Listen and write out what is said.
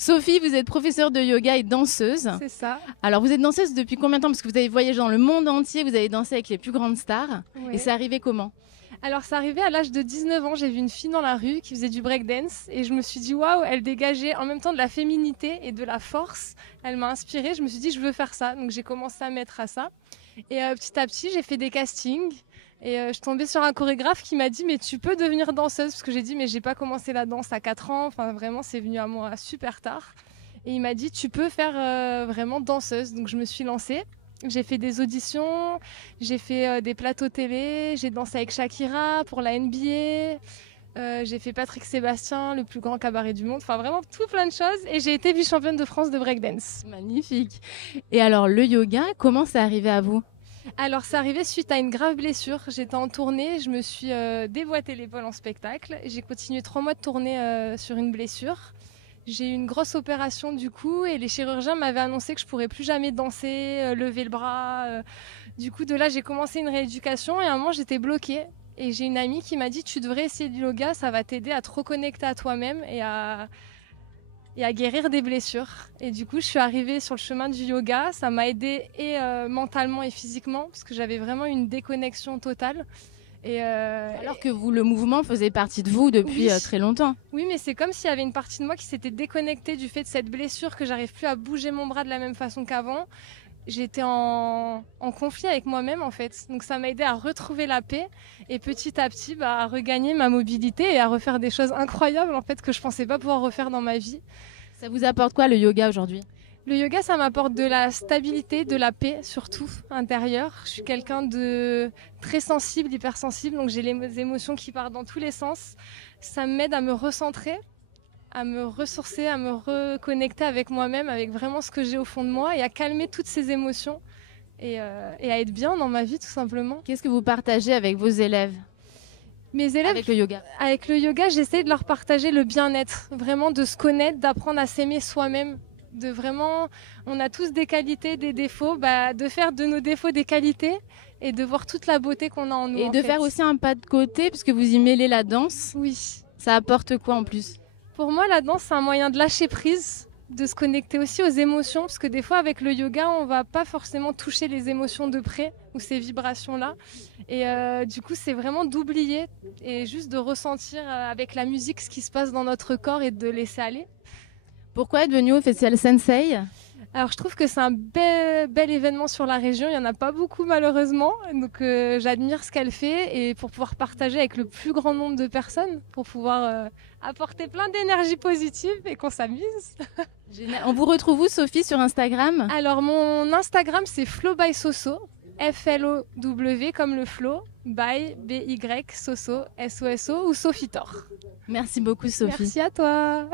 Sophie, vous êtes professeure de yoga et danseuse. C'est ça. Alors, vous êtes danseuse depuis combien de temps? Parce que vous avez voyagé dans le monde entier, vous avez dansé avec les plus grandes stars. Ouais. Et c'est arrivé comment? Alors, c'est arrivé à l'âge de 19 ans. J'ai vu une fille dans la rue qui faisait du breakdance et je me suis dit, waouh, elle dégageait en même temps de la féminité et de la force. Elle m'a inspirée. Je me suis dit, je veux faire ça. Donc, j'ai commencé à mettre à ça. Et petit à petit, j'ai fait des castings. Et je suis tombée sur un chorégraphe qui m'a dit, mais tu peux devenir danseuse. Parce que j'ai dit, mais j'ai pas commencé la danse à 4 ans. Enfin, vraiment, c'est venu à moi super tard. Et il m'a dit, tu peux faire vraiment danseuse. Donc, je me suis lancée. J'ai fait des auditions, j'ai fait des plateaux télé, j'ai dansé avec Shakira pour la NBA, j'ai fait Patrick Sébastien, le plus grand cabaret du monde, enfin vraiment tout plein de choses. Et j'ai été vice-championne de France de breakdance. Magnifique. Et alors, le yoga, comment c'est arrivé à vous? Alors, c'est arrivé suite à une grave blessure. J'étais en tournée, je me suis déboîté l'épaule en spectacle. J'ai continué 3 mois de tournée sur une blessure. J'ai eu une grosse opération du coup et les chirurgiens m'avaient annoncé que je pourrais plus jamais danser, lever le bras. Du coup, de là, j'ai commencé une rééducation et à un moment, j'étais bloquée. Et j'ai une amie qui m'a dit, tu devrais essayer du yoga, ça va t'aider à te reconnecter à toi-même et à guérir des blessures. Et du coup, je suis arrivée sur le chemin du yoga. Ça m'a aidée et mentalement et physiquement parce que j'avais vraiment une déconnexion totale. Alors que vous, le mouvement faisait partie de vous depuis oui. très longtemps. Oui, mais c'est comme s'il y avait une partie de moi qui s'était déconnectée du fait de cette blessure, que j'arrive plus à bouger mon bras de la même façon qu'avant. J'étais en conflit avec moi-même en fait. Donc ça m'a aidé à retrouver la paix et petit à petit à regagner ma mobilité et à refaire des choses incroyables en fait que je pensais pas pouvoir refaire dans ma vie. Ça vous apporte quoi le yoga aujourd'hui? Le yoga, ça m'apporte de la stabilité, de la paix surtout intérieure. Je suis quelqu'un de très sensible, hypersensible, donc j'ai les émotions qui partent dans tous les sens. Ça m'aide à me recentrer, à me ressourcer, à me reconnecter avec moi-même, avec vraiment ce que j'ai au fond de moi et à calmer toutes ces émotions et à être bien dans ma vie tout simplement. Qu'est-ce que vous partagez avec vos élèves? Mes élèves, avec le yoga. Avec le yoga, j'essaie de leur partager le bien-être, vraiment de se connaître, d'apprendre à s'aimer soi-même. De vraiment, on a tous des qualités, des défauts, de faire de nos défauts des qualités et de voir toute la beauté qu'on a en nous. Et de faire aussi un pas de côté, puisque vous y mêlez la danse. Oui. Ça apporte quoi en plus? Pour moi, la danse, c'est un moyen de lâcher prise, de se connecter aussi aux émotions, parce que des fois, avec le yoga, on va pas forcément toucher les émotions de près, ou ces vibrations-là. Et du coup, c'est vraiment d'oublier et juste de ressentir avec la musique ce qui se passe dans notre corps et de laisser aller. Pourquoi être venu au Festival Sensei? Alors, je trouve que c'est un bel événement sur la région. Il n'y en a pas beaucoup, malheureusement. Donc, j'admire ce qu'elle fait et pour pouvoir partager avec le plus grand nombre de personnes, pour pouvoir apporter plein d'énergie positive et qu'on s'amuse. Génial. On vous retrouve où, Sophie, sur Instagram? Alors, mon Instagram, c'est Flow by Soso. Flow comme le flow, by BY Soso, SOSO ou Sophitor. Merci beaucoup, Sophie. Merci à toi.